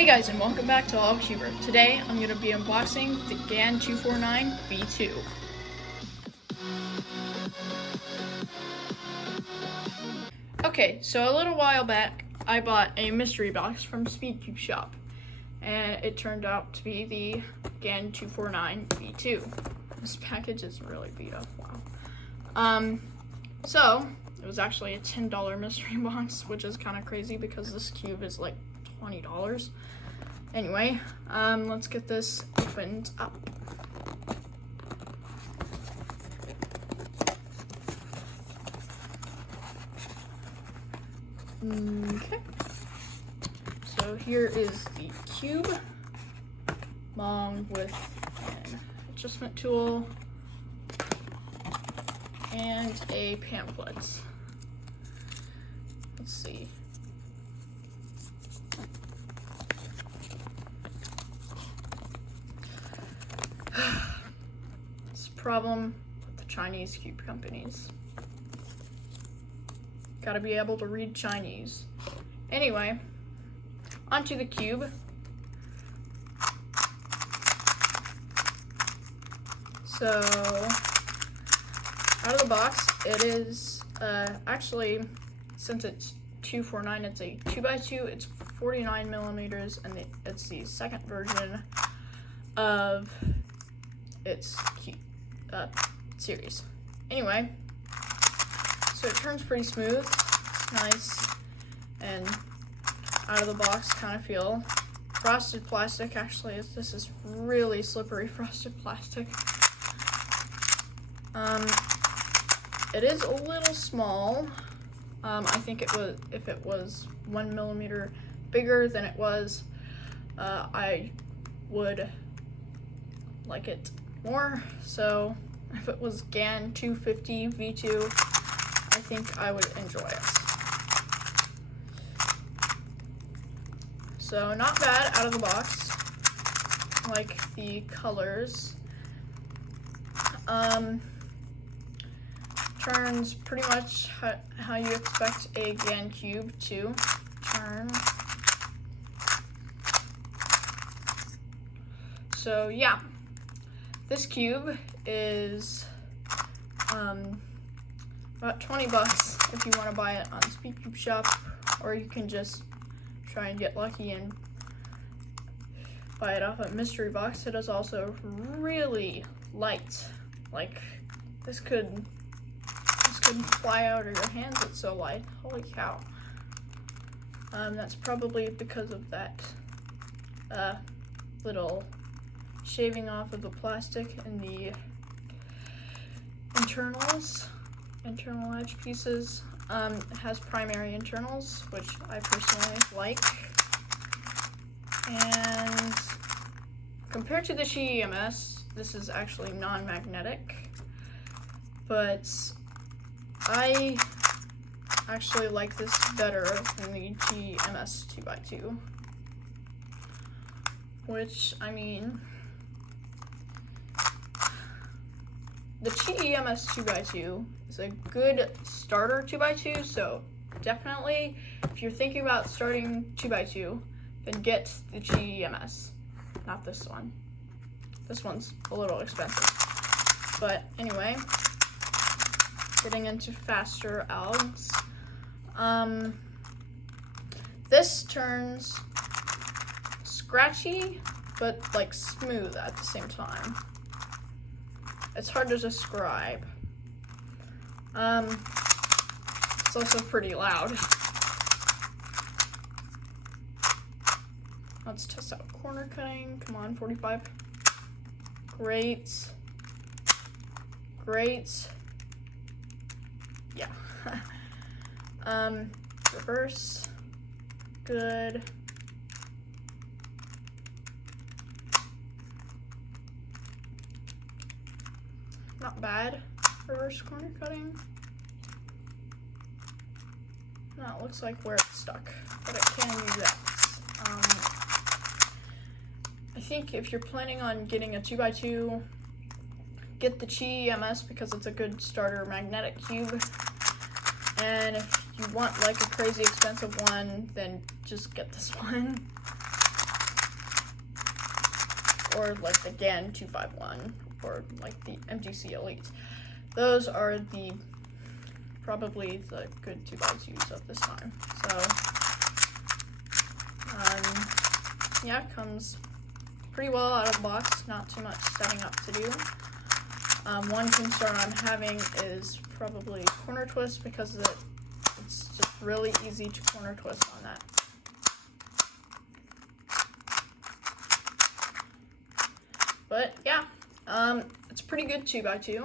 Hey guys, and welcome back to All Cuber. Today I'm going to be unboxing the GAN 249 V2. Okay, so a little while back I bought a mystery box from Speedcube Shop, and it turned out to be the GAN 249 V2. This package is really beat up. Wow. So it was actually a $10 mystery box, which is kind of crazy because this cube is like $20. Anyway, let's get this opened up. Okay. So here is the cube, along with an adjustment tool and a pamphlet. Let's see. It's a problem with the Chinese cube companies. Gotta be able to read Chinese. Anyway, onto the cube. So, out of the box, it is actually, since it's 249, it's a 2x2, it's 49 millimeters, and it's the second version of its series. Anyway, so it turns pretty smooth. It's nice and out of the box kind of feel. Frosted plastic, actually, this is really slippery frosted plastic. It is a little small. I think it was, if it was 1 millimeter bigger than it was, I would like it more. So if it was GAN 250 V2, I think I would enjoy it. So not bad out of the box. I like the colors. Turns pretty much how you expect a GAN cube to turn. So yeah, this cube is about 20 bucks if you want to buy it on Speedcube Shop, or you can just try and get lucky and buy it off a mystery box. It is also really light. Like, this could fly out of your hands, it's so light. Holy cow. That's probably because of that little shaving off of the plastic and the internal edge pieces. It has primary internals, which I personally like. And compared to the GEMS, this is actually non-magnetic, but I actually like this better than the GEMS 2x2, which, I mean, the GEMS 2x2 is a good starter 2x2, so definitely, if you're thinking about starting 2x2, then get the GEMS, not this one. This one's a little expensive. But anyway, getting into faster algs. This turns scratchy, but like smooth at the same time. It's hard to describe. It's also pretty loud. Let's test out corner cutting. Come on, 45. Great. Great. Yeah. Reverse. Good. Not bad. Reverse corner cutting. No, it looks like where it's stuck, but it can use that. I think if you're planning on getting a 2x2, get the GEMS because it's a good starter magnetic cube. And if you want like a crazy expensive one, then just get this one. or like the GAN 251 or like the MGC Elites. Those are probably the good 2x2s of this time. So yeah, it comes pretty well out of the box, not too much setting up to do. One concern I'm having is probably corner twist, because it's just really easy to corner twist on that. But yeah, it's a pretty good 2x2.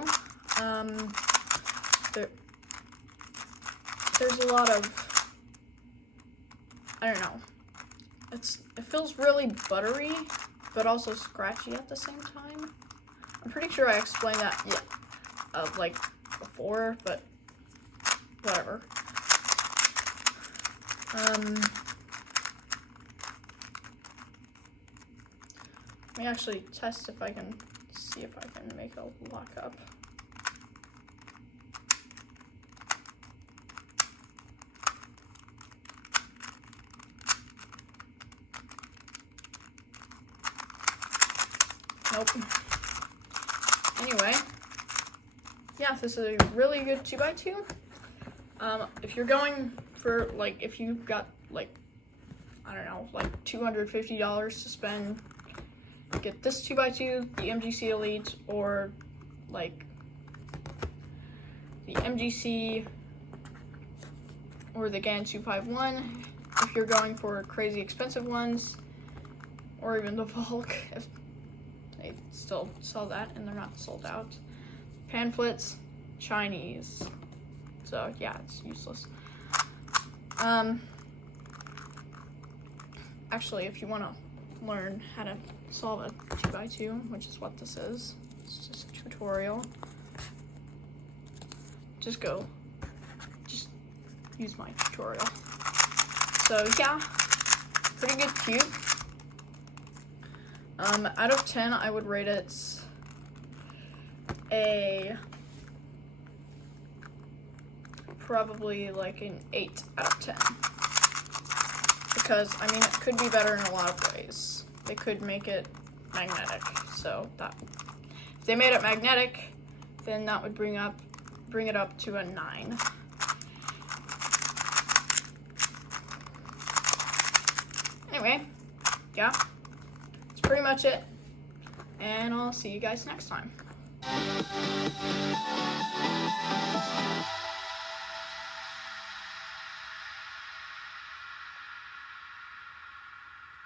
There's a lot of, I don't know, it feels really buttery, but also scratchy at the same time. I'm pretty sure I explained that, like before, but whatever. Let me actually test if I can see if I can make a lock up. Nope. Anyway, yeah, this is a really good 2x2. If you're going for, like, if you've got, like, I don't know, like $250 to spend, get this 2x2, the MGC Elite, or like the MGC or the GAN 251. If you're going for crazy expensive ones, or even the Volk, if they still sell that and they're not sold out. Pamphlets, Chinese. So yeah, it's useless. Actually, if you want to learn how to solve a 2x2, which is what this is, it's just a tutorial. Just use my tutorial. So yeah, pretty good cube. Out of 10, I would rate it probably like an 8 out of 10. Because, I mean, it could be better in a lot of ways. They could make it magnetic, so if they made it magnetic, then that would bring it up to a 9. Anyway, yeah, that's pretty much it, and I'll see you guys next time.